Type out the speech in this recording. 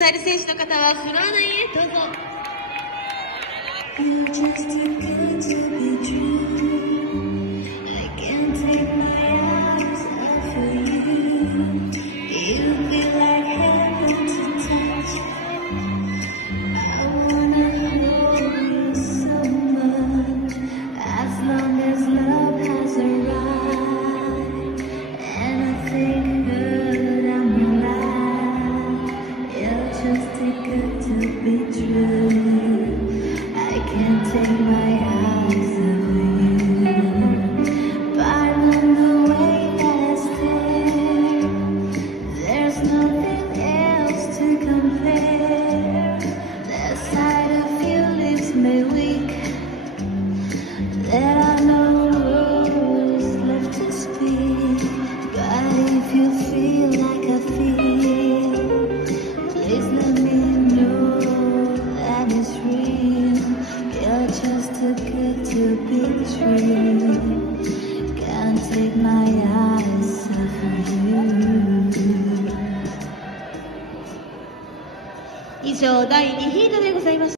サイル選手の方はフロア内へどうぞ。You're just too good to be true. I can't take my eyes off of you. You feel like heaven to touch. I wanna hold you so much. As long as love has arrived, and I think that I'm alive. You're just too good to be true. I can't take my eyes off you. Pardon the way that I stare. There's nothing else to compare. The sight of you leaves me weak. There are no words left to speak. But if you feel like I feel, please let me know that it's real. You're just too good to be true. Can't take my eyes off of you. 以上第2ヒートでございました。